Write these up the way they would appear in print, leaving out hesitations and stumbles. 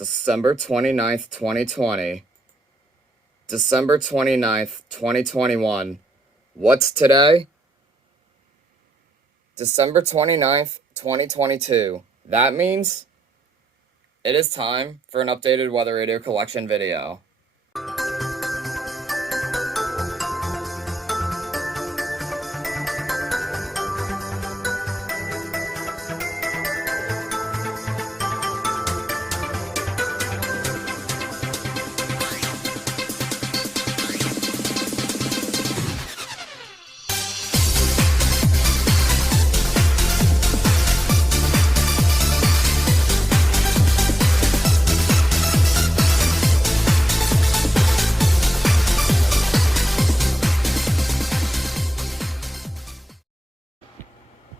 December 29th, 2020. December 29th, 2021. What's today? December 29th, 2022. That means it is time for an updated weather radio collection video.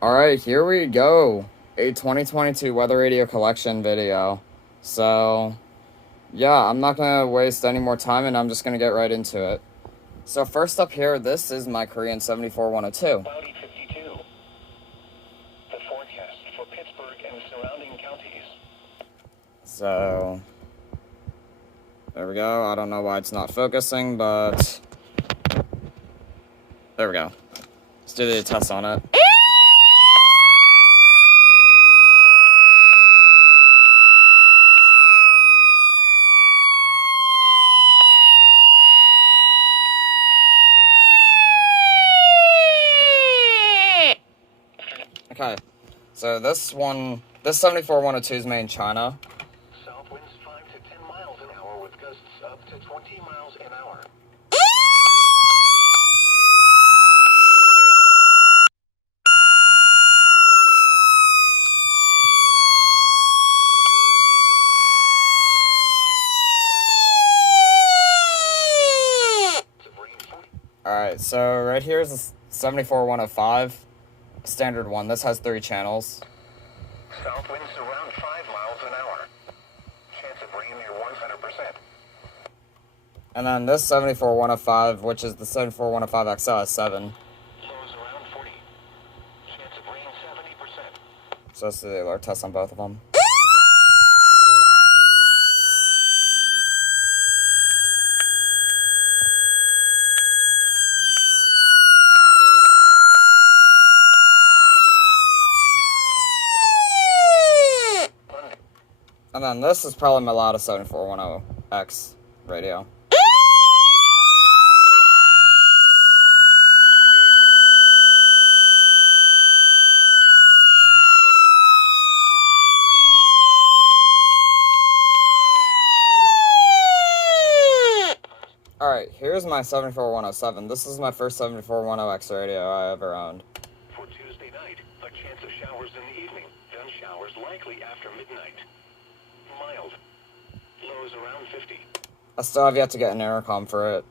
Alright, here we go. A 2022 weather radio collection video. So, yeah, I'm not going to waste any more time and I'm just going to get right into it. So first up here, this is my Korean 74102. Cloudy 52. The forecast for Pittsburgh and surrounding counties. So, there we go. I don't know why it's not focusing, but there we go. Let's do the test on it. Okay, so this 74102 is made in China. South winds 5 to 10 miles an hour with gusts up to 20 miles an hour. Alright, so right here is the 74105. Standard one. This has 3 channels. South winds around 5 miles an hour. Chance of rain near 100%. And then this 74105, which is the 74105 XL, has 7. Lows around 40. Chance of rain 70%. So let's do the alert test on both of them. And then this is probably my loudest 7410X radio. Alright, here's my 74107. This is my first 7410X radio I ever owned. For Tuesday night, a chance of showers in the evening. Then showers likely after midnight. Mild. Lows around 50. I still have yet to get an intercom for it.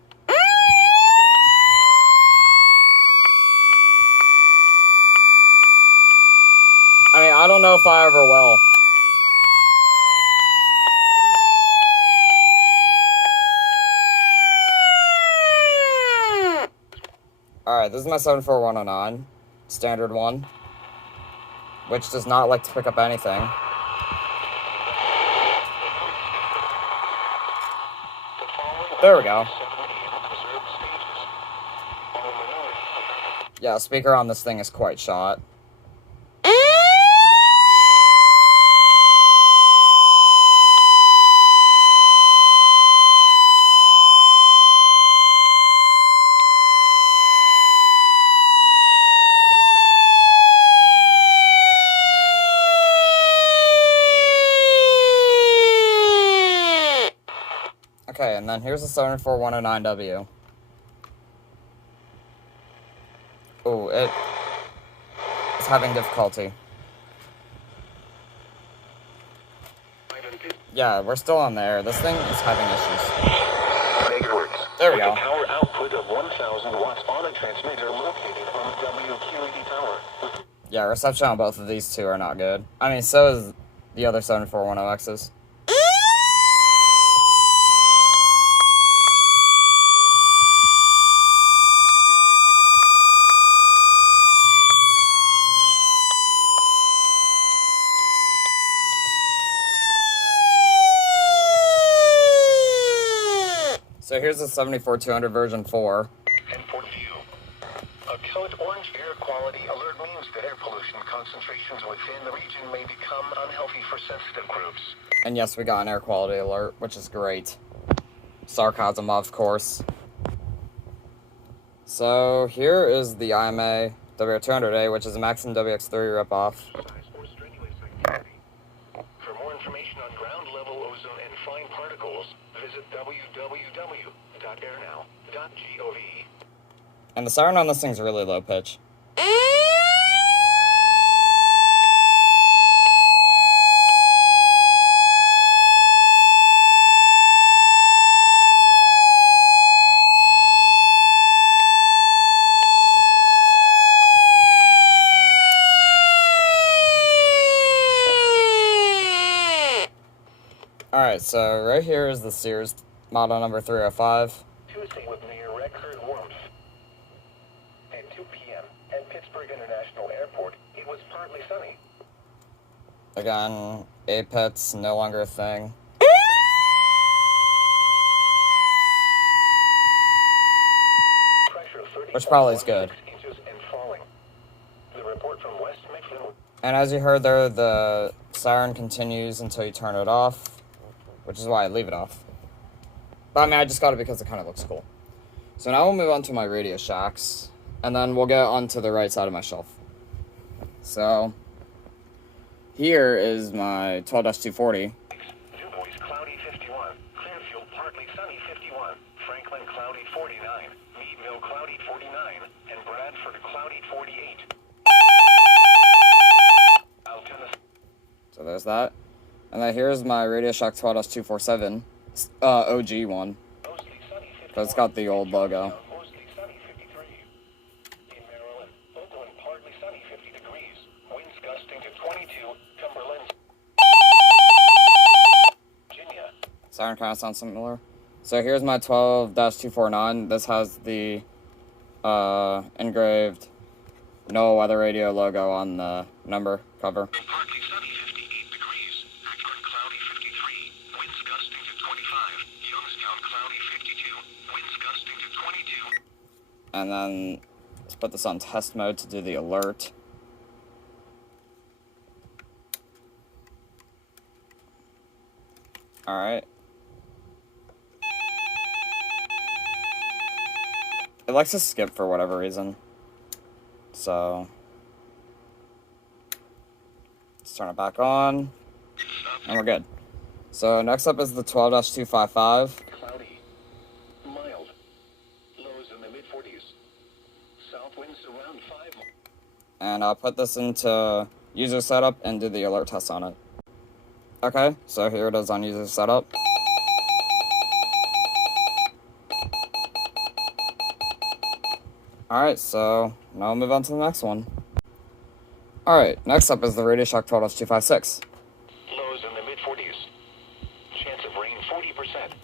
I mean, I don't know if I ever will. Alright, this is my 74109. Standard one. Which does not like to pick up anything. There we go. Yeah, speaker on this thing is quite shot. Okay, and then here's the 74109W. Oh, it's having difficulty. Yeah, we're still on there. This thing is having issues. There we go. Power output of 1,000 watts on a transmitter located on WQED tower. Yeah, reception on both of these two are not good. I mean, so is the other 74110Xs. So here's the 74200 version 4. And port view. A code orange air quality alert means that air pollution concentrations within the region may become unhealthy for sensitive groups. And yes, we got an air quality alert, which is great. Sarcasm, of course. So here is the IMA WR200A, which is a Maxim WX3 ripoff. For more information on ground level ozone and fine particles, visit www.airnow.gov. And the siren on this thing's really low pitch. Alright, so right here is the Sears model number 305. Tuesday with near record warmth. At 2 p.m. at Pittsburgh International Airport, it was partly sunny. Again, APET's no longer a thing. Pressure Which probably is good. inches and falling. The report from West Midland. And as you heard there, the siren continues until you turn it off, which is why I leave it off. But I mean, I just got it because it kind of looks cool. So now we'll move on to my Radio Shacks, and then we'll get onto the right side of my shelf. So here is my 12-240. Du Bois cloudy 51, Clearfield partly sunny 51, Franklin cloudy 49, Meadville cloudy 49, and Bradford cloudy 48. So there's that. And then here's my Radio Shack 12-247 OG one. But it's got the old logo. Mostly sunny 53. In Maryland, Oakland partly sunny 50 degrees, winds gusting to 22, Cumberland, Virginia. Siren kind of sounds similar. So here's my 12-249. This has the engraved NOAA Weather Radio logo on the number cover. Partly sunny 58 degrees, Akron cloudy 53, winds gusting to 25, Youngstown cloudy 52, winds gusting to 22. And then let's put this on test mode to do the alert. Alright. It likes to skip for whatever reason. So let's turn it back on. And we're good. So next up is the 12-255. Cloudy, mild, lows in the mid-40s, south winds around 5. And I'll put this into user setup and do the alert test on it. Okay, so here it is on user setup. Alright, so now we'll move on to the next one. Alright, next up is the Radio Shack 12-256. Lows in the mid-40s, chance of rain 40%.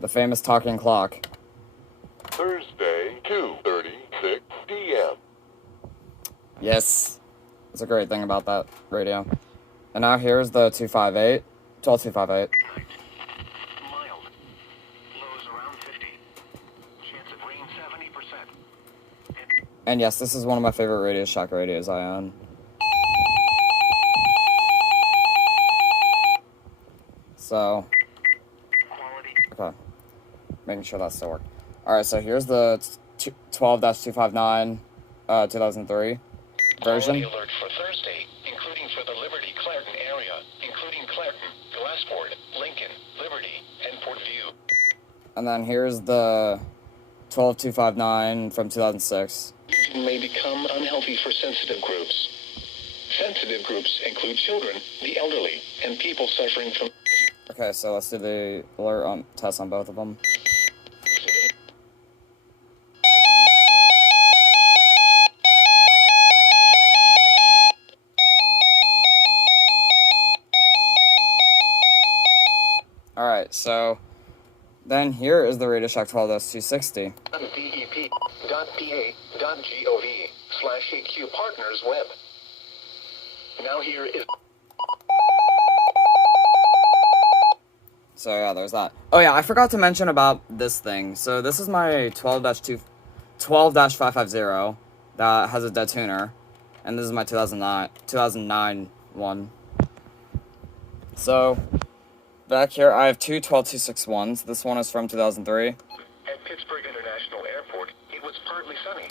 The famous talking clock. Thursday, 2:36 p.m. Yes, that's a great thing about that radio. And now here's the 258, 12-258. Mild, lows around 50, chance of rain 70%. And yes, this is one of my favorite Radio Shack radios I own. So, okay, making sure that still works. Alright, so here's the 12-259, 2003 version. Quality alert for Thursday, including for the Liberty Clareton area, including Clareton, Glassport, Lincoln, Liberty, and Port View. And then here's the 12-259 from 2006. May become unhealthy for sensitive groups. Sensitive groups include children, the elderly, and people suffering from... Okay, so let's do the alert test on both of them. Alright, so then here is the Radio Shack 12-260. DEP.pa.gov/AQ Partners Web. Now here is... So yeah, there's that. Oh yeah, I forgot to mention about this thing. So this is my 12-550 that has a dead tuner, and this is my 2009 one. So back here I have two 12-261s. This one is from 2003. At Pittsburgh International Airport, it was partly sunny.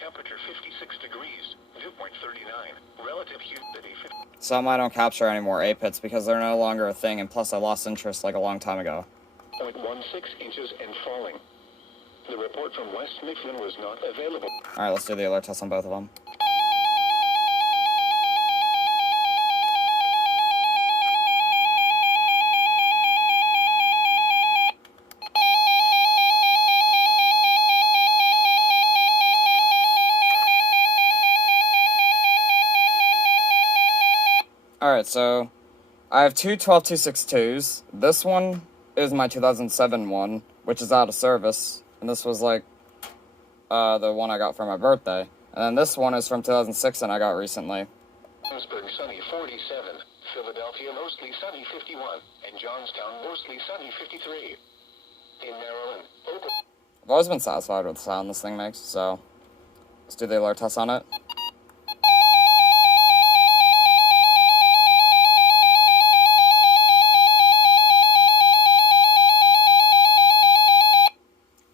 Temperature 56 degrees, dew point 39, relative humidity 50. Some I don't capture anymore, APITs, because they're no longer a thing, and plus I lost interest like a long time ago. 0.16 inches and falling. The report from West Mifflin was not available. Alright, let's do the alert test on both of them. Alright, so I have two 12-262s. This one is my 2007 one, which is out of service. And this was like the one I got for my birthday. And then this one is from 2006 and I got recently. Pittsburgh sunny 47, Philadelphia mostly sunny 51, and Johnstown mostly sunny 53. In Maryland, Oakland. I've always been satisfied with the sound this thing makes, so let's do the alert test on it.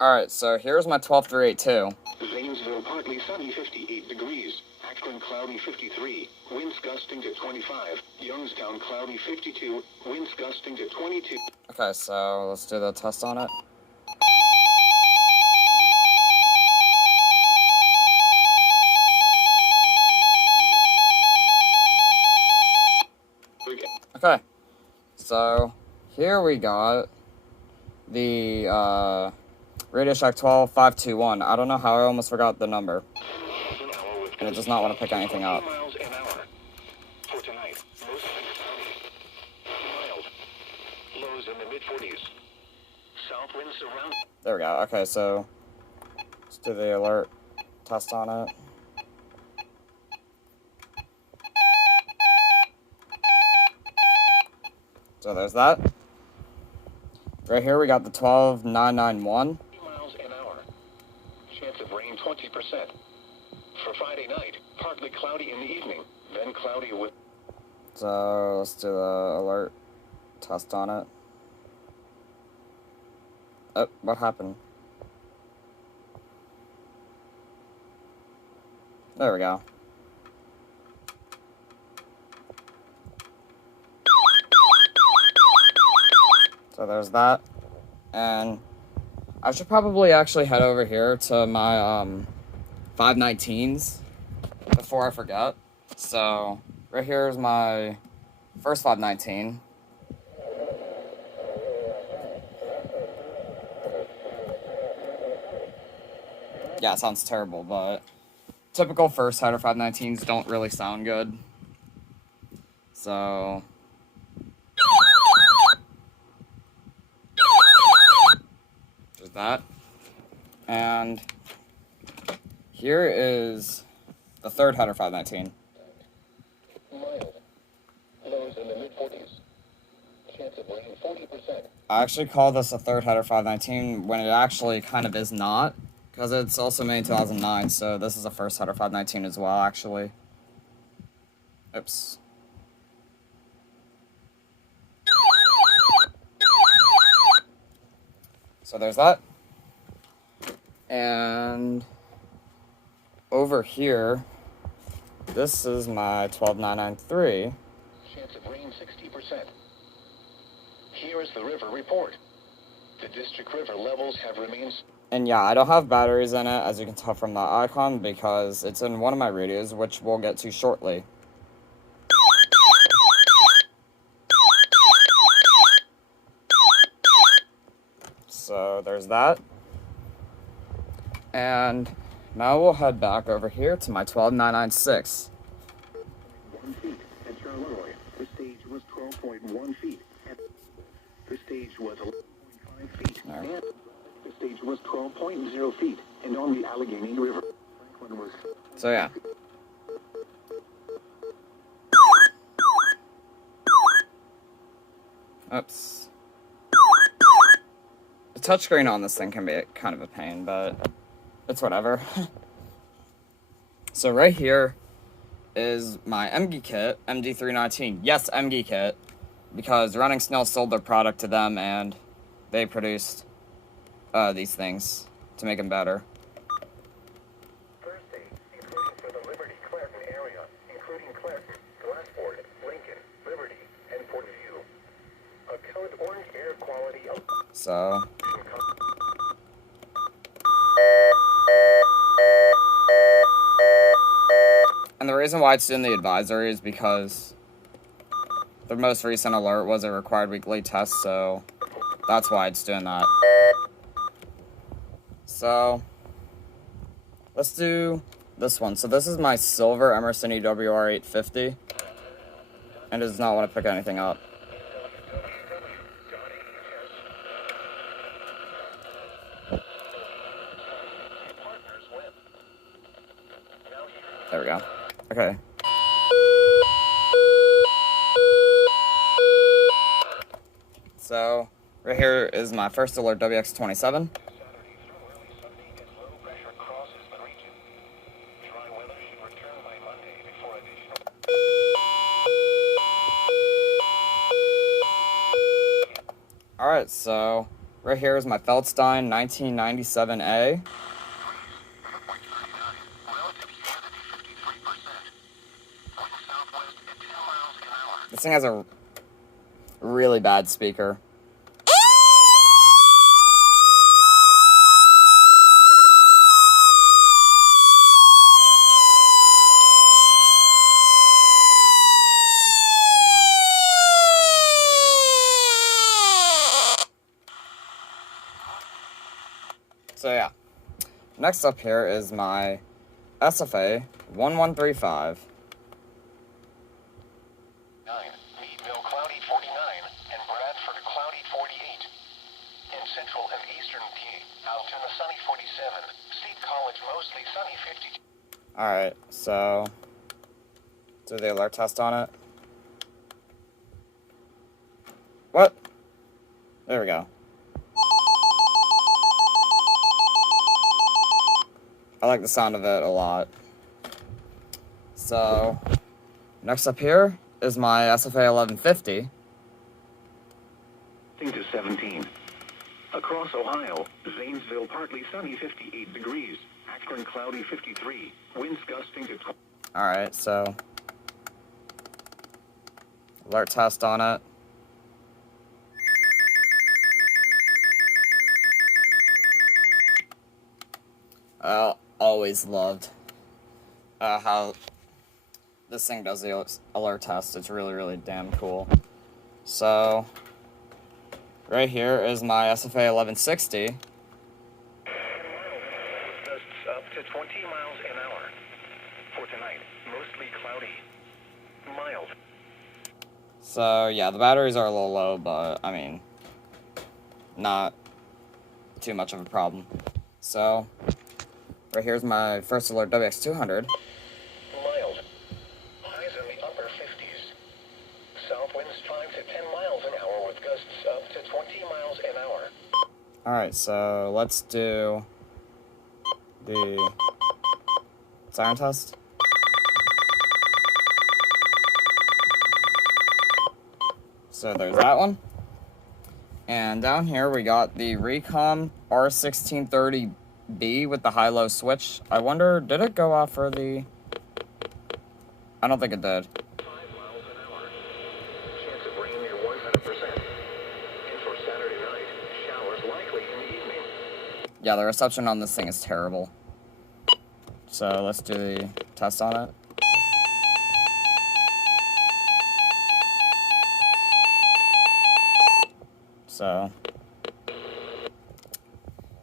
Alright, so here's my 12-382. Zanesville partly sunny 58 degrees. Akron cloudy 53. Winds gusting to 25. Youngstown cloudy 52. Winds gusting to 22. Okay, so let's do the test on it. Okay, so here we got the Radio Shack 12521. I don't know how I almost forgot the number. And it does not want to pick anything up. Miles an hour. For tonight, mostly sunny. Mild. Lows in the mid-40s. South winds around. There we go. Okay, so let's do the alert test on it. So there's that. Right here we got the 12991. Miles an hour. Chance of rain 20%. For Friday night, partly cloudy in the evening, then cloudy with... So let's do the alert test on it. Oh, what happened? There we go. So there's that. And I should probably actually head over here to my 519s before I forget. So right here is my first 519. Yeah, it sounds terrible, but typical first header 519s don't really sound good. So there's that. And here is the third header 519. Mild. Lows in the mid-40s. Chance of rain 40%. I actually call this a third header 519 when it actually kind of is not, because it's also made in 2009, so this is a first header 519 as well, actually. Oops. So there's that. And over here, this is my 12993. Chance of rain 60%. Here is the river report. The district river levels have remained... And yeah, I don't have batteries in it, as you can tell from the icon, because it's in one of my radios, which we'll get to shortly. So there's that. And now we'll head back over here to my 12996. 1 feet at Charleroi. The stage was 12.1 feet. The stage was 11.5 feet. There. And the stage was 12.0 feet. And on the Allegheny River, Franklin was... So yeah. Oops. The touchscreen on this thing can be kind of a pain, but it's whatever. So right here is my Emgykit MD-319. Yes, Emgykit, because Running Snail sold their product to them, and they produced these things to make them better. Thursday, including for the Liberty Clinton area, including Clinton, Glassport, Lincoln, Liberty, and Portview. A code orange air quality of So and the reason why it's in the advisory is because the most recent alert was a required weekly test, so that's why it's doing that. So let's do this one. So this is my silver Emerson EWR850, and it does not want to pick anything up. There we go. Okay. So right here is my first alert WX27. Alright, so right here is my Feldstein 1997A. This thing has a really bad speaker. So yeah, next up here is my SFA 1135. Meadville cloudy 49 and Bradford cloudy 48. In central and eastern PA, Altoona sunny 47. State College mostly sunny 52. Alright, so do the alert test on it. What? There we go. I like the sound of it a lot. So, next up here is my SFA 1150. To 17. Across Ohio, Zanesville partly sunny 58 degrees. Akron cloudy 53. Winds gusting to... Alright, so alert test on it. Always loved how this thing does the alert test. It's really, really damn cool. So, right here is my SFA 1160. Gusts up to 20 miles an hour. For tonight, mostly cloudy. Mild. So, yeah, the batteries are a little low, but, I mean, not too much of a problem. So, right here's my first alert WX200. Mild. Highs in the upper 50s. South winds 5 to 10 miles an hour with gusts up to 20 miles an hour. Alright, so let's do the siren test. So there's that one. And down here we got the Recom R1630B with the high-low switch. I wonder, did it go off for the... I don't think it did. 5 miles an hour. Chance of rain near 100%. And for Saturday night, showers likely in the evening. Yeah, the reception on this thing is terrible. So let's do the test on it. So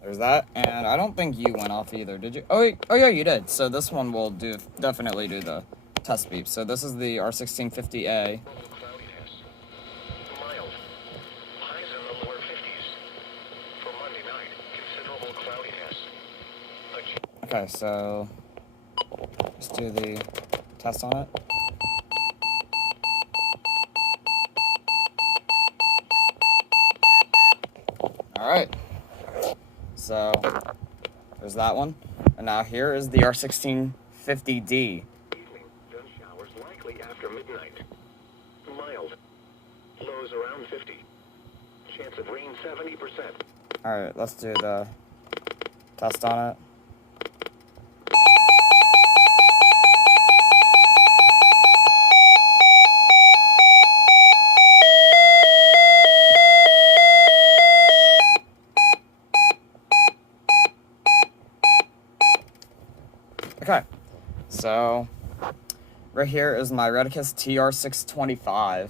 there's that, and I don't think you went off either, did you? Oh yeah, you did. So this one will definitely do the test beep. So this is the R1650A. Cloudiness. Mild. Highs in the lower 50s. For Monday night, considerable cloudiness. Okay, so let's do the test on it. All right. So there's that one. And now here is the R1650D. Evening, then showers likely after midnight. Mild. Lows around 50. Chance of rain 70%. Alright, let's do the test on it. Okay, so right here is my Reticus TR625.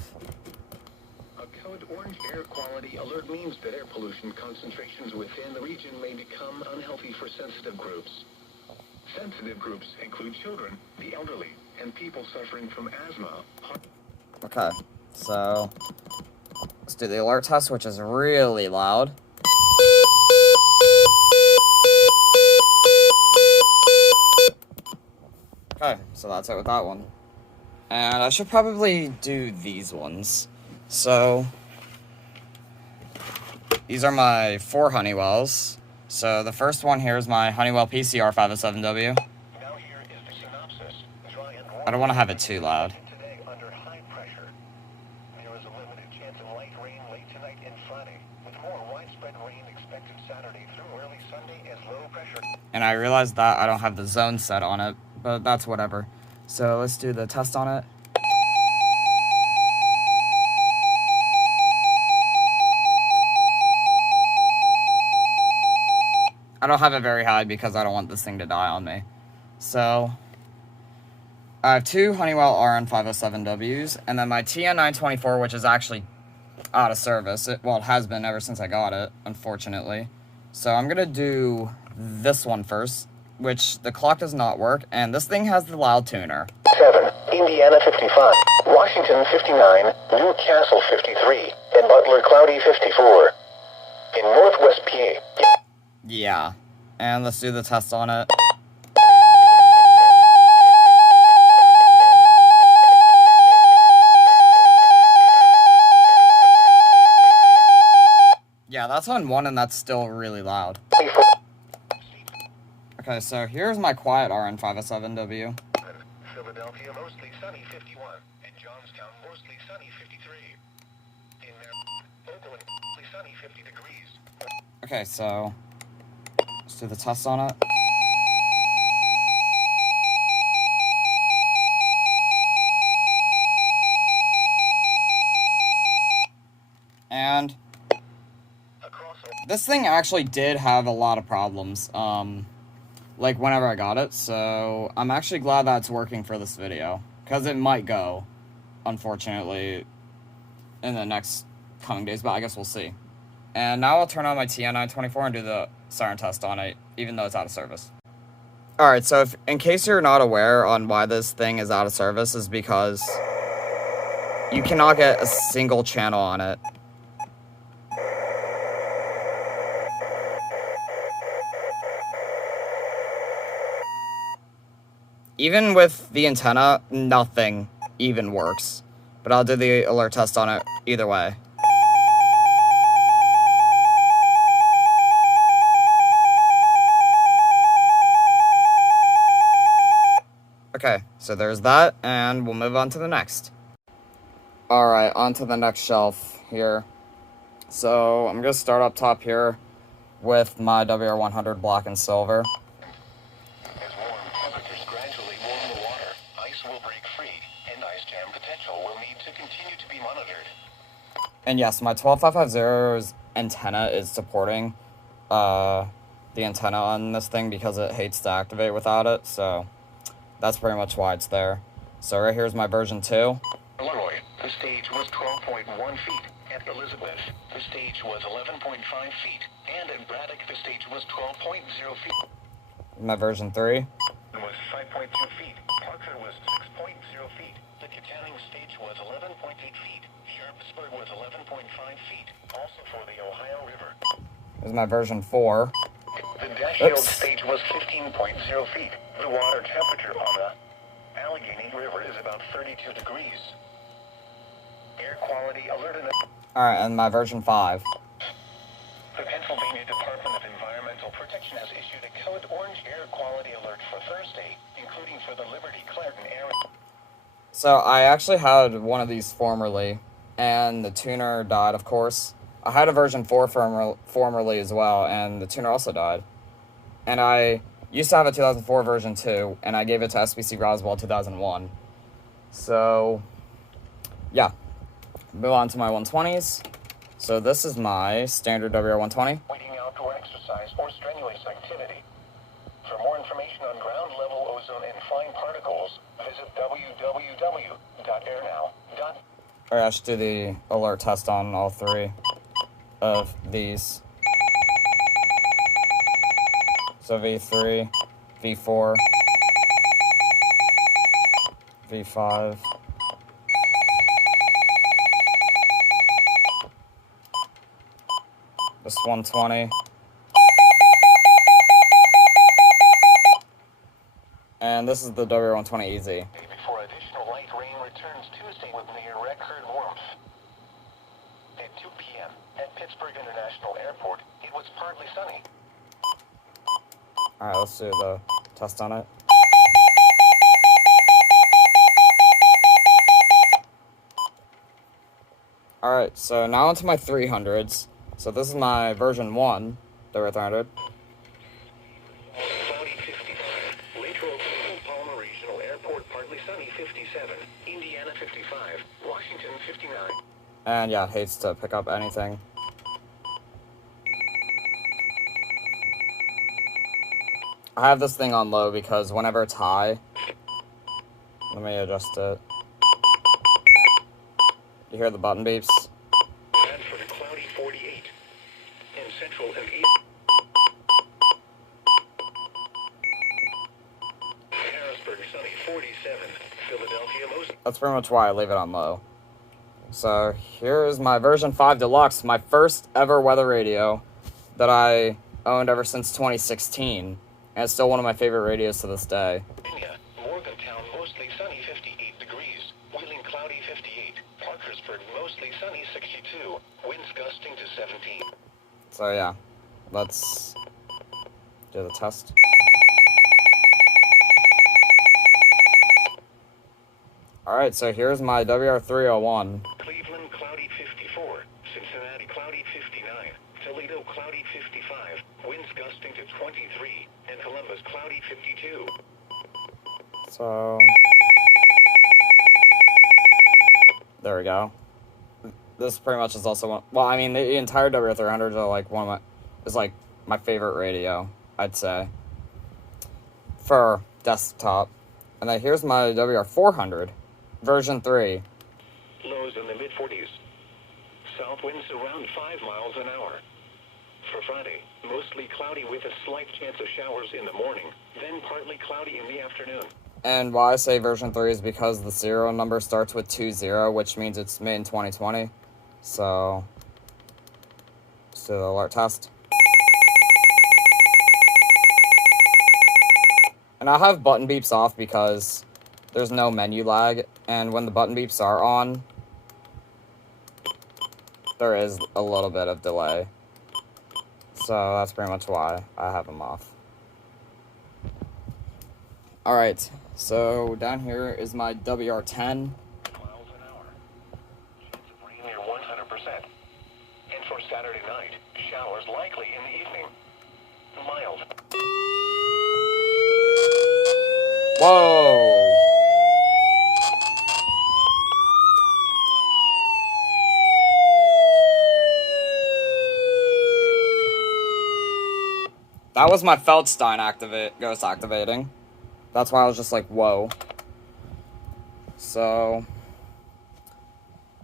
A code orange air quality alert means that air pollution concentrations within the region may become unhealthy for sensitive groups. Sensitive groups include children, the elderly, and people suffering from asthma. Okay, so let's do the alert test, which is really loud. Okay, so that's it with that one. And I should probably do these ones. So these are my 4 Honeywells. So the first one here is my Honeywell PCR507W. Now here is the synopsis. Dry and warm. I don't want to have it too loud. Today under high pressure. There is a limited chance of light rain late tonight and Friday, with more widespread rain expected Saturday through early Sunday as low pressure. And I realized that I don't have the zone set on it, but that's whatever. So let's do the test on it. I don't have it very high because I don't want this thing to die on me. So I have 2 Honeywell RN507Ws, and then my TN924, which is actually out of service. It has been ever since I got it, unfortunately. So I'm going to do this one first, which the clock does not work, and this thing has the loud tuner. 7, Indiana 55, Washington 59, Newcastle 53, and Butler Cloudy 54. In northwest PA. Yeah, and let's do the test on it. Yeah, that's on 1, and that's still really loud. Okay, so here's my quiet RN507W. Philadelphia, mostly sunny 51, and Johnstown, mostly sunny 53. In Oakland, mostly sunny 50 degrees. Okay, so let's do the test on it. And this thing actually did have a lot of problems, like whenever I got it, so I'm actually glad that it's working for this video, because it might go, unfortunately, in the next coming days, but I guess we'll see. And now I'll turn on my TN924 and do the siren test on it, even though it's out of service. Alright, so in case you're not aware on why this thing is out of service, is because you cannot get a single channel on it. Even with the antenna, nothing even works. But I'll do the alert test on it either way. Okay, so there's that, and we'll move on to the next. Alright, on to the next shelf here. So, I'm going to start up top here with my WR100 black and silver. As warm temperatures gradually warm the water, ice will break free, and ice jam potential will need to continue to be monitored. And yes, my 12550's antenna is supporting the antenna on this thing because it hates to activate without it, so that's pretty much why it's there. So right here's my version 2. Leroy, the stage was 12.1 feet. At Elizabeth, the stage was 11.5 feet. And at Braddock, the stage was 12.0 feet. My version 3. It was 5.2 feet. Parker was 6.0 feet. The Katanning stage was 11.8 feet. Sharpsburg was 11.5 feet. Also for the Ohio River. Here's my version 4. The Dashfield stage was 15.0 feet. The water temperature on the Allegheny River is about 32 degrees. Air quality alert. Alright, and my version 5. The Pennsylvania Department of Environmental Collection has issued a code orange air quality alert for Thursday, including for the Liberty-Clarendon area. So I actually had one of these formerly, and the tuner died, of course. I had a version 4 formerly as well, and the tuner also died. And I used to have a 2004 version 2, and I gave it to SBC Roswell 2001. So, yeah. Move on to my 120s. So this is my standard WR120. Waiting outdoor exercise or strenuous activity. For more information on ground level ozone and fine particles, visit www.airnow.com. Alright, I should do the alert test on all three of these. So V3, V4, V5. This 120. And this is the WR120 Easy. Before additional light rain returns Tuesday with near record warmth. At 2 p.m. at Pittsburgh International Airport, it was partly sunny. Alright, let's do the test on it. Alright, so now onto my 300s. So this is my version 1 WR300. Cloudy 55. Latrobe Palmer Regional Airport, partly sunny 57. Indiana 55. Washington 59. And yeah, hates to pick up anything. I have this thing on low because whenever it's high, let me adjust it. You hear the button beeps? Bradford cloudy 48. And central and east. Harrisburg sunny 47. Philadelphia most. That's pretty much why I leave it on low. So here's my version 5 Deluxe, my first ever weather radio that I owned ever since 2016. And it's still one of my favorite radios to this day. Virginia, Morgantown mostly sunny 58 degrees. Wheeling cloudy 58. Parkersburg mostly sunny 62. Winds gusting to 17. So yeah, let's do the test. Alright, so here's my WR301. Cleveland cloudy 54. Cincinnati cloudy 59. Toledo cloudy 55. Winds gusting to 23. And Columbus cloudy 52. So there we go. This pretty much is also one. Well, I mean, the entire WR300s are like like my favorite radio, I'd say, for desktop. And then here's my WR400, version 3. Lows in the mid-40s. South winds around 5 miles an hour. For Friday, mostly cloudy with a slight chance of showers in the morning, then partly cloudy in the afternoon. And why I say version 3 is because the serial number starts with 20, which means it's made in 2020. So, let's do the alert test. And I'll have button beeps off because there's no menu lag, and when the button beeps are on, there is a little bit of delay. So that's pretty much why I have them off. Alright, so down here is my WR10. Miles an hour. Chance of rain near 100%. And for Saturday night, showers likely in the evening. Mild. Whoa! That was my Feldstein ghost activating. That's why I was just like, whoa. So,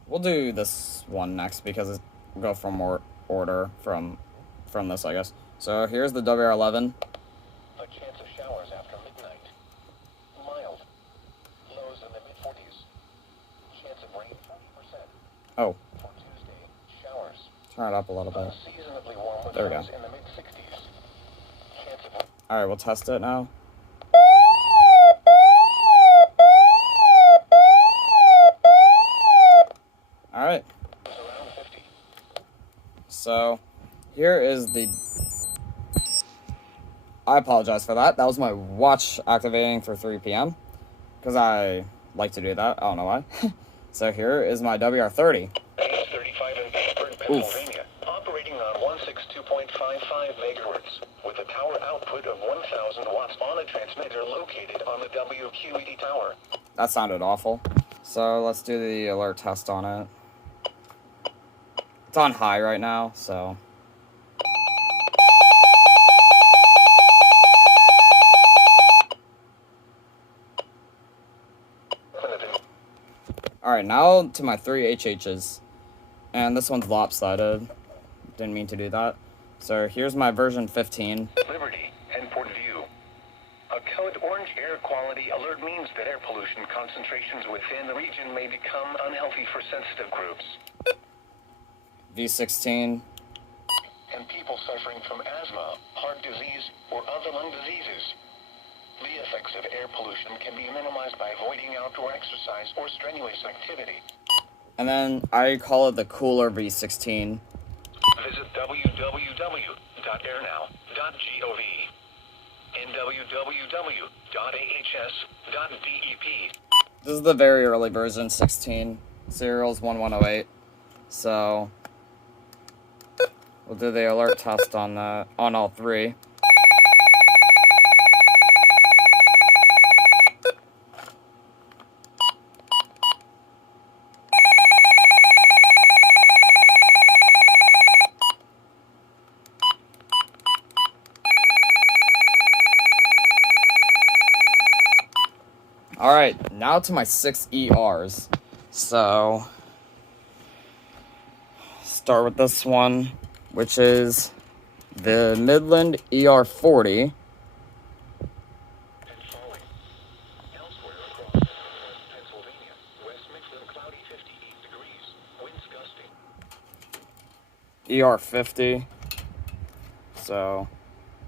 we'll do this one next because we'll go from order from this, I guess. So here's the WR11. A chance of showers after midnight. Mild. Lows in the mid-40s. Chance of rain 40%. Oh, For Tuesday, showers. turn it up a little bit. Unseasonably warm with There we go. lows in the mid-60s. Chance of Alright, we'll test it now. Alright. around 50. So, here is the I apologize for that. That was my watch activating for 3 p.m. because I like to do that. I don't know why. So here is my WR30. AS35 in Pittsburgh, Pennsylvania, operating on 162.55 megahertz with a tower output of 1,000 watts on a transmitter located on the WQED tower. That sounded awful. So let's do the alert test on it. It's on high right now, so... Alright, now to my 3 HHs. And this one's lopsided. Didn't mean to do that. So here's my version 15. Liberty and Port View. A code orange air quality alert means that air pollution concentrations within the region may become unhealthy for sensitive groups. V16. And people suffering from asthma, heart disease, or other lung diseases. The effects of air pollution can be minimized by avoiding outdoor exercise or strenuous activity. And then I call it the cooler V16. Visit www.airnow.gov and www.ahs.dep. This is the very early version, 16. Serial's 1108. So we'll do the alert test on that, on all 3. Alright, now to my 6 ERs. So, start with this one, which is the Midland ER40. Elsewhere across northwest Pennsylvania, West Midland cloudy 58 degrees, winds gusting. ER50. So,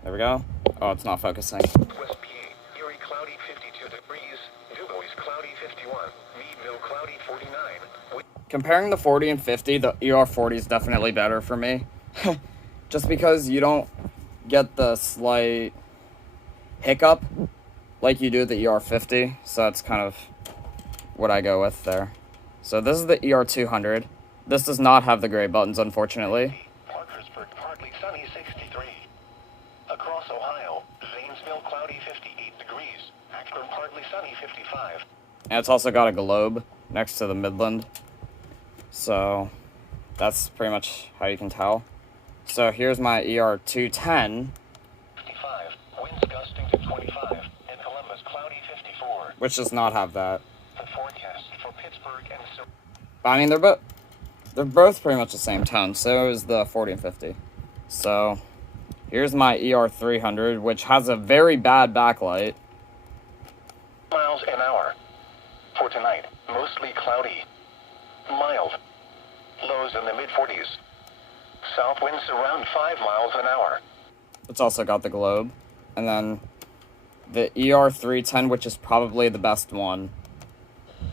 there we go. Oh, it's not focusing. West PA, Erie cloudy 52 degrees, DuBois cloudy 51, Meadville cloudy 49. Comparing the 40 and 50, the ER40 is definitely better for me. Just because you don't get the slight hiccup like you do the ER50. So that's kind of what I go with there. So this is the ER200. This does not have the gray buttons, unfortunately. Parkersburg partly sunny 63. Across Ohio, Zanesville cloudy 58 degrees, Akron partly sunny 55. And it's also got a globe next to the Midland. So that's pretty much how you can tell. So here's my ER210. 55, winds gusting to 25, and Columbus cloudy 54. Which does not have that. The forecast for Pittsburgh and But I mean, they're both pretty much the same tone. So is the 40 and 50. So here's my ER300, which has a very bad backlight. miles an hour. For tonight, mostly cloudy. Mild. Lows in the mid-40s. South winds around 5 miles an hour. It's also got the globe. And then the ER310, which is probably the best one.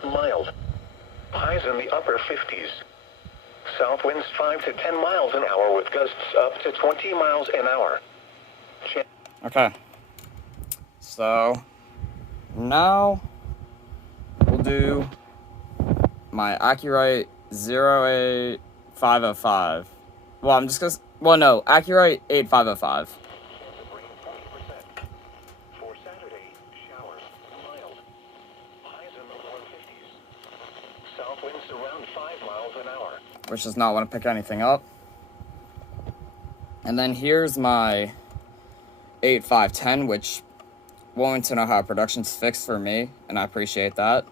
Mild. Highs in the upper 50s. South winds 5 to 10 miles an hour with gusts up to 20 miles an hour. Okay. So now we'll do my Acurite 08505. Well, I'm just gonna... Well, no. Acurite 8505. For Saturday, showers, mild. Highs in the lower 50s. South winds around 5 miles an hour. Which does not want to pick anything up. And then here's my 8510, which wanting to know how production's fixed for me, and I appreciate that.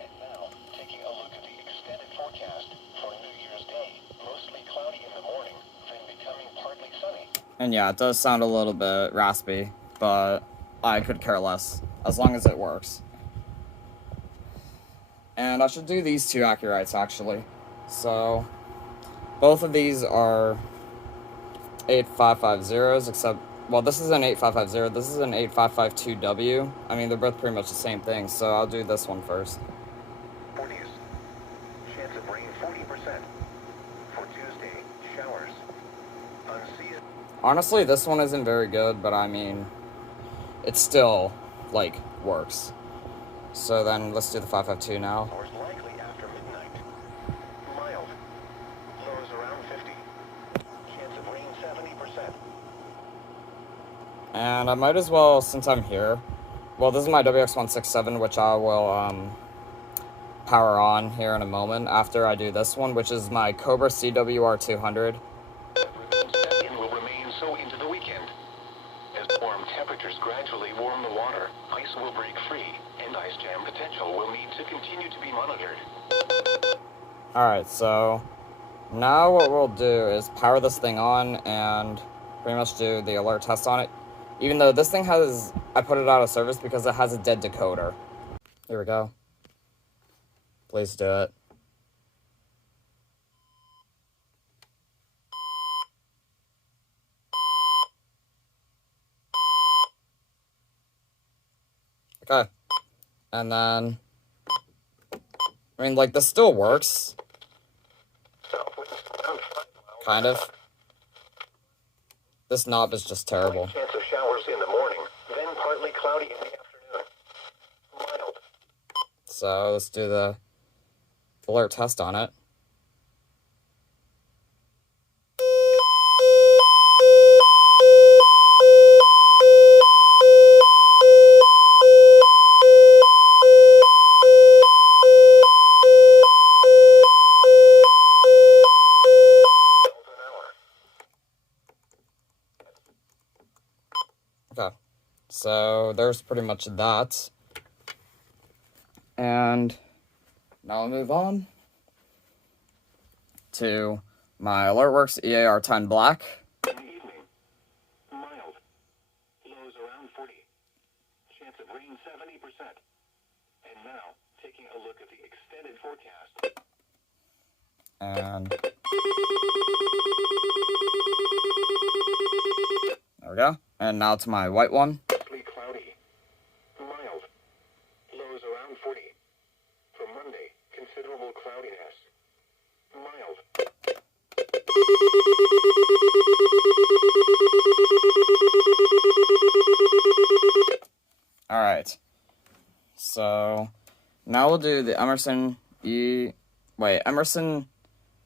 And now, taking a look at the extended forecast for New Year's Day. Mostly cloudy in the morning, then becoming partly sunny. And yeah, it does sound a little bit raspy, but I could care less, as long as it works. And I should do these 2 Acurites, actually. So, both of these are 8550s, except, well, this is an 8550, this is an 8552W. I mean, they're both pretty much the same thing, so I'll do this one first. 40s. Chance of rain 40%. For Tuesday, showers. Unseasonable. Honestly, this one isn't very good, but I mean, it still, like, works. So then, let's do the 552 now. Hours likely after midnight. Mild. Lows around 50. Chance of rain 70%. And I might as well, since I'm here, well, this is my WX167, which I will, power on here in a moment after I do this one, which is my Cobra CWR200. Will remain so into the weekend. As warm temperatures gradually warm the water, ice will break free, and ice jam potential will need to continue to be monitored. Alright, so now what we'll do is power this thing on and pretty much do the alert test on it. Even though this thing has, I put it out of service because it has a dead decoder. Here we go. Please do it. Okay. And then, I mean, like, this still works. Kind of. This knob is just terrible. Chance of showers in the morning, then partly cloudy in the afternoon. Mild. So let's do the alert test on it. Okay, so there's pretty much that. And now I'll move on to my AlertWorks EAR10 Black. In the evening, mild. Lows around 40. Chance of rain 70%. And now, taking a look at the extended forecast. And there we go. And now to my white one. Mostly cloudy. Mild. Lows around 40. For Monday, considerable cloudiness. Mild. Alright. So now we'll do the Emerson Emerson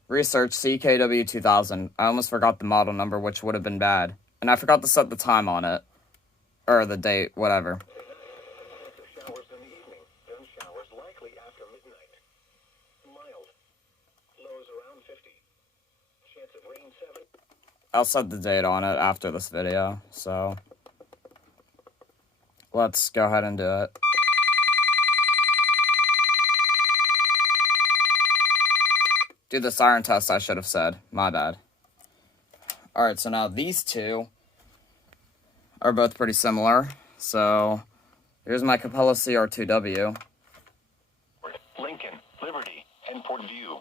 Research CKW2000. I almost forgot the model number, which would have been bad. And I forgot to set the time on it. Or the date, whatever. Showers in the evening, then showers likely after midnight. Mild. Lows around 50. Chance of rain 7. I'll set the date on it after this video, so let's go ahead and do it. Do the siren test, I should have said. My bad. Alright, so now these two are both pretty similar. So here's my Capello CR2W. Lincoln, Liberty, and Port View.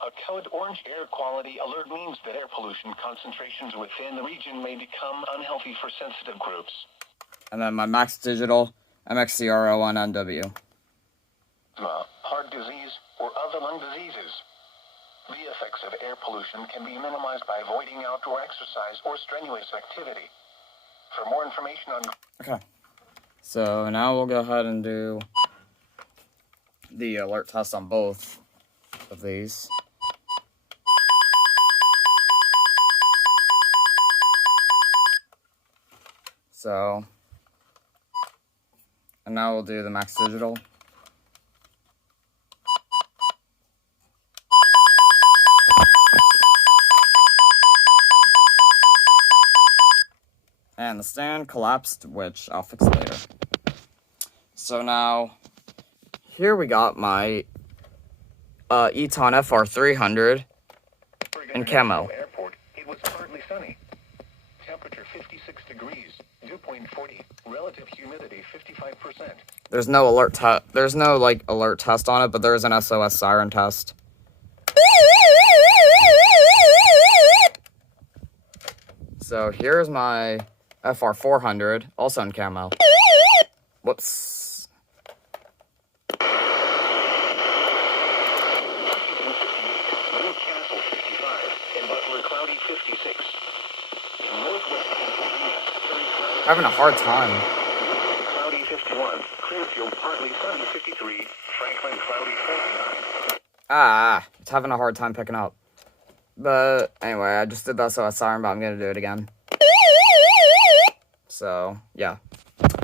A code orange air quality alert means that air pollution concentrations within the region may become unhealthy for sensitive groups. And then my Max Digital MXCR01NW. Heart disease, or other lung diseases. The effects of air pollution can be minimized by avoiding outdoor exercise or strenuous activity. For more information on... Okay. So now we'll go ahead and do the alert test on both of these. So, and now we'll do the Max Digital. And the stand collapsed, which I'll fix later. So now, here we got my Eton FR300 in Camo. Airport, it was partly sunny. Temperature 56 degrees, dew point 40, relative humidity 55%. There's no alert there's no like alert test on it, but there is an SOS siren test. So here's my FR400, also in Camo. Whoops. Newcastle 55, and Butler cloudy 56. In Having a hard time. Cloudy 51. Clearfield partly sunny 53. Franklin cloudy 49. It's having a hard time picking up. But anyway, I just did that so I siren, but I'm gonna do it again. So yeah,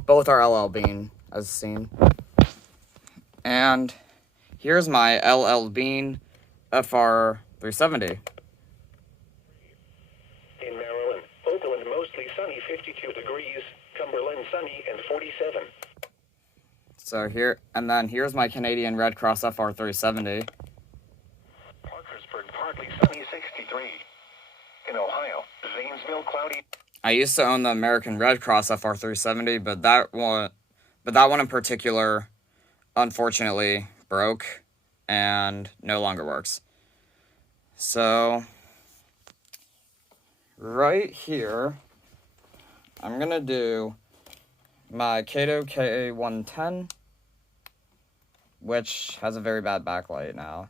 both are LL Bean as seen. And here's my LL Bean FR370. In Maryland, Oakland mostly sunny 52 degrees. Cumberland sunny and 47. So here, and then here's my Canadian Red Cross FR370. Parkersburg partly sunny 63. In Ohio, Zanesville cloudy. I used to own the American Red Cross FR370, but that one in particular, unfortunately, broke and no longer works. So right here, I'm gonna do my Kato KA110, which has a very bad backlight now.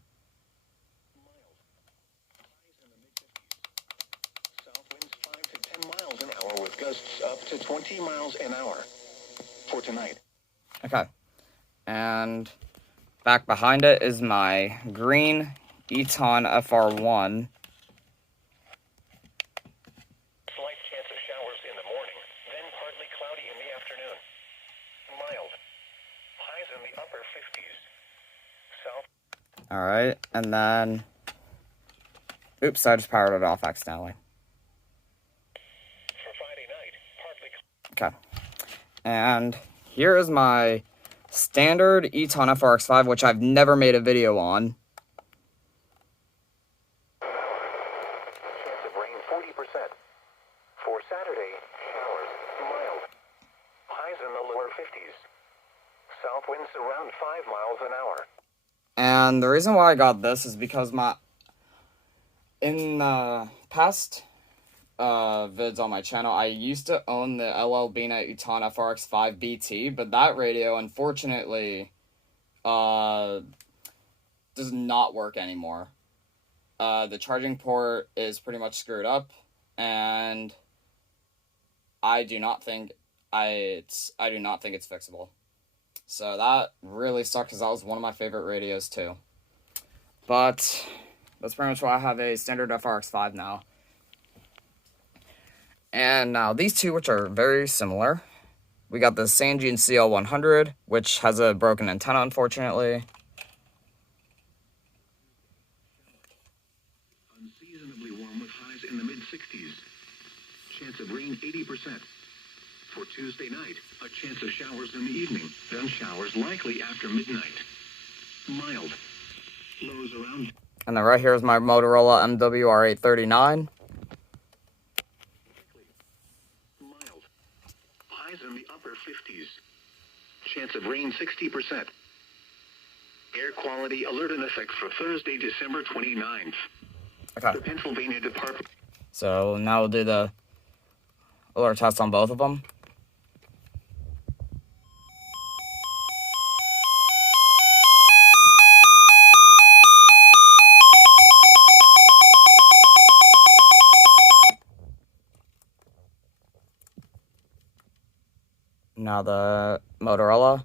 South winds 5 to 10 miles an hour with gusts up to 20 miles an hour for tonight. Okay, and back behind it is my green Eton FR1. Slight chance of showers in the morning, then partly cloudy in the afternoon. Mild. Highs in the upper 50s. South. Alright, and then... Oops, I just powered it off accidentally. For Friday night, partly. Okay. And here is my standard Eton FRX5, which I've never made a video on. Chance of rain 40%. For Saturday, showers, mild. Highs in the lower 50s. South winds around 5 miles an hour. And the reason why I got this is because in the past vids on my channel, I used to own the LL Bean Eton FRX5 BT, but that radio, unfortunately, does not work anymore. The charging port is pretty much screwed up, and I do not think it's fixable. So that really sucked because that was one of my favorite radios too. But that's pretty much why I have a standard FRX5 now. And now these two, which are very similar. We got the Sangean CL100, which has a broken antenna, unfortunately. Unseasonably warm with highs in the mid-60s. Chance of rain 80%. For Tuesday night, a chance of showers in the evening, then showers likely after midnight. Mild. Lows around. And then right here is my Motorola MWR839. Mild. Highs in the upper 50s. Chance of rain 60%. Air quality alert in effect for Thursday, December 29th. Okay. The Pennsylvania Department. So now we'll do the alert test on both of them. Now the Motorola.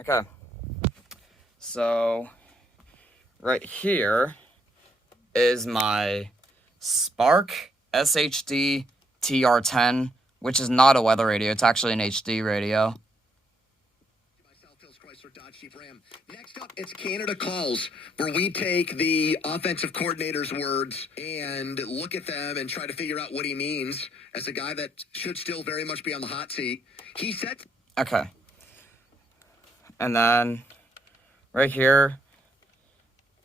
Okay. So right here is my Spark SHD TR10, which is not a weather radio. It's actually an HD radio. Next up, it's Canada Calls, where we take the offensive coordinator's words and look at them and try to figure out what he means as a guy that should still very much be on the hot seat. He said... Okay. And then right here,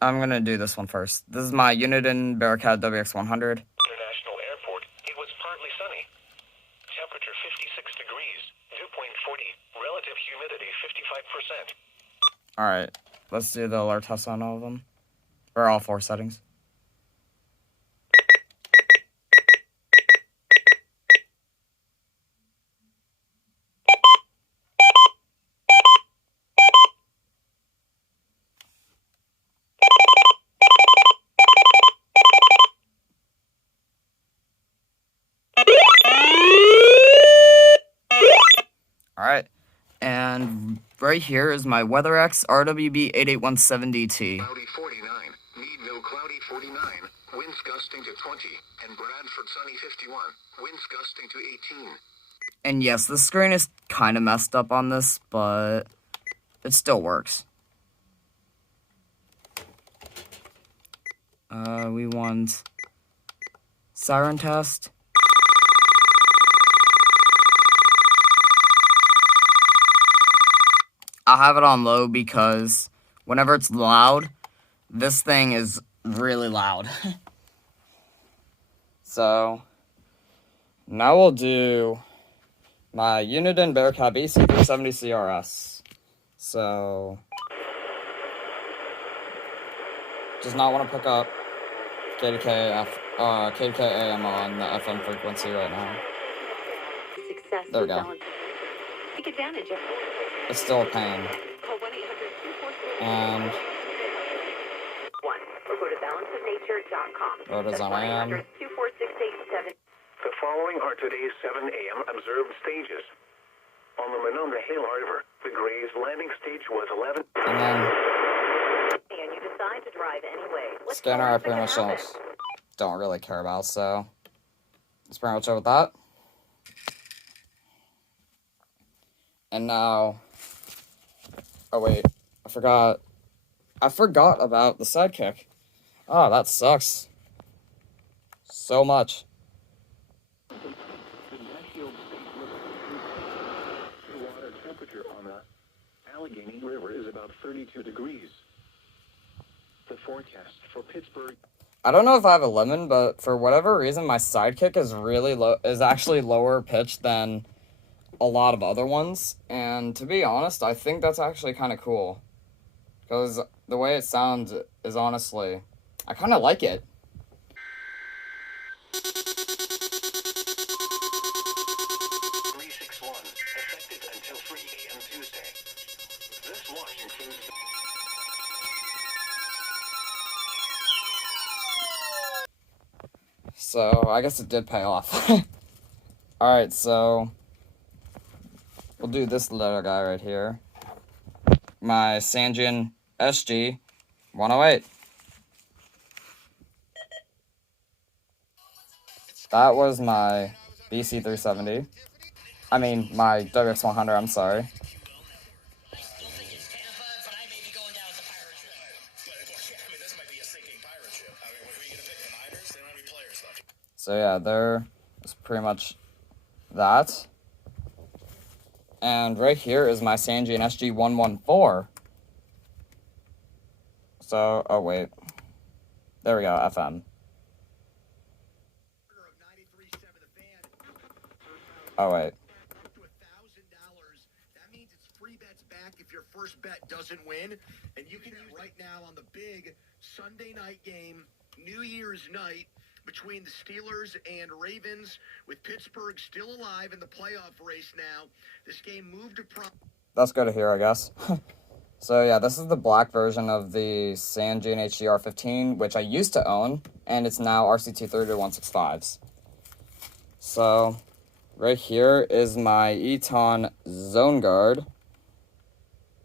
I'm going to do this one first. This is my Uniden Bearcat WX100. International Airport. It was partly sunny. Temperature 56 degrees. Dew point 40. Relative humidity 55%. Alright, let's do the alert test on all of them. Or all 4 settings. right here is my WeatherX RWB88170T. Cloudy 49. Need no cloudy 49. Winds gusting to 20. And Bradford sunny 51. Winds gusting to 18. And yes, the screen is kind of messed up on this, but it still works. We want siren test. I'll have it on low because whenever it's loud, this thing is really loud. So, now we'll do my Uniden Bearcat BC370 CRS. So, does not want to pick up KDK AM on the FM frequency right now. There we go. Take advantage of It's still a pain. Call 1-800-243-1 And or go to balanceofnature.com. Rhoda is on AM. 24687. The following are today's 7 a.m. observed stages. On the Monongahela River, the Grays landing stage was 11. And then And you decide to drive anyway. What's scanner the I worst pretty that much can happen? don't really care about, so that's pretty much it with that. And now, oh wait, I forgot about the Sidekick. Oh, that sucks so much. The water temperature on the Allegheny River is about 32 degrees. The forecast for Pittsburgh. I don't know if I have a lemon, but for whatever reason, my Sidekick is really low. Is actually lower pitched than a lot of other ones. And to be honest, I think that's actually kind of cool, because the way it sounds is honestly, I kind of like it. Effective until 3 a.m. Tuesday. This watch includes. So, I guess it did pay off. Alright, so we'll do this little guy right here. My Sangean SG-108. That was my BC370. I mean, my WX100, I'm sorry. So yeah, there is pretty much that. And right here is my Sangean SG-114. So, oh wait. There we go, FM. Oh wait. Up to $1,000. That means it's free bets back if your first bet doesn't win. And you can use right now on the big Sunday night game, New Year's night, between the Steelers and Ravens, with Pittsburgh still alive in the playoff race now. This game moved to That's good to hear, I guess. So yeah, this is the black version of the Sangean HDR15, which I used to own, and it's now RC230-165s. So, right here is my Eton Zoneguard.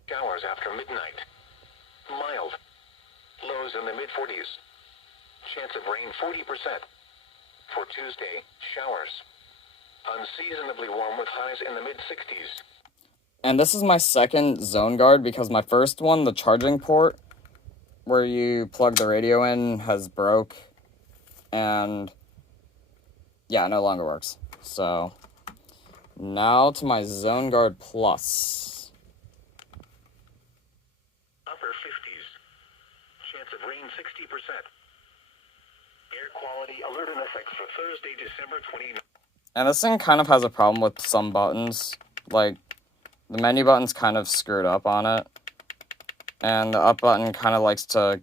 Showers after midnight. Mild. Lows in the mid-40s. Chance of rain 40%. For Tuesday, showers. Unseasonably warm with highs in the mid-60s. And this is my second Zoneguard because my first one, the charging port, where you plug the radio in, has broke. And yeah, it no longer works. So, now to my Zoneguard Plus. Upper 50s. Chance of rain 60%. Air quality alert in effect for Thursday, December 29th. And this thing kind of has a problem with some buttons. Like, the menu button's kind of screwed up on it. And the up button kind of likes to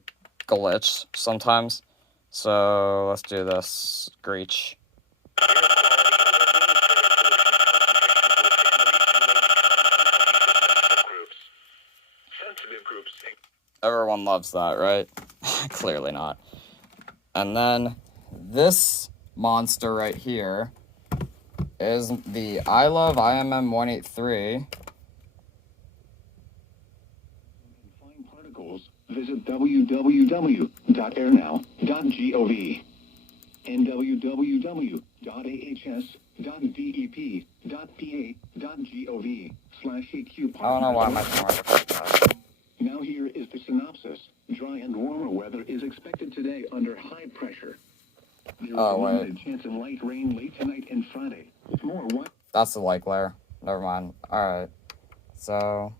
glitch sometimes. So, let's do this. Screech. Everyone loves that, right? Clearly not. And then this monster right here is the I Love IMM 183 www.airnow.gov and www.ahs.dep.pa.gov/AQ. I don't know why my camera looks like that. Now here is the synopsis. Dry and warmer weather is expected today under high pressure. There is a limited chance of light rain late tonight and Friday. More what? That's the like layer. Never mind. Alright. So...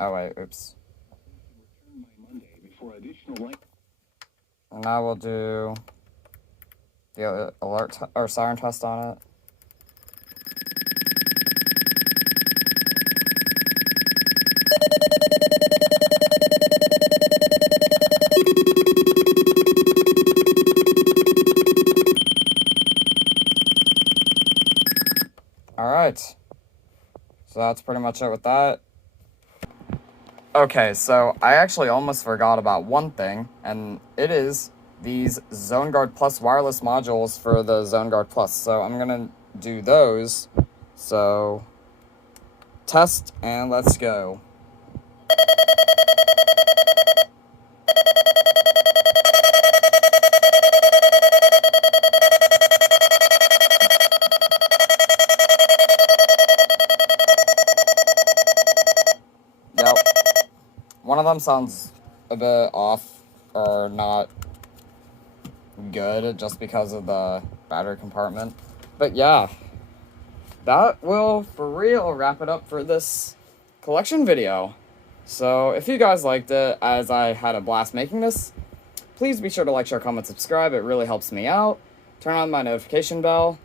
Oh, wait. Oops. Return by Monday before additional light. And now we'll do the alert or siren test on it. Alright. So that's pretty much it with that. Okay, so I actually almost forgot about one thing, and it is these Zoneguard Plus wireless modules for the Zoneguard Plus. So I'm gonna do those. So, test, and let's go. Yep. One of them sounds a bit off, or not good, just because of the battery compartment. But yeah, that will, for real, wrap it up for this collection video. So, if you guys liked it, as I had a blast making this, please be sure to like, share, comment, subscribe. It really helps me out. Turn on my notification bell.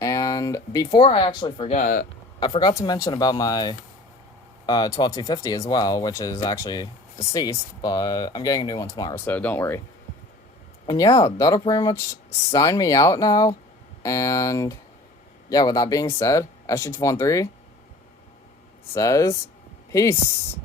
And before I actually forget, I forgot to mention about my 12250 as well, which is actually deceased, but I'm getting a new one tomorrow, so don't worry. And yeah, that'll pretty much sign me out now. And yeah, with that being said, SG213 says peace.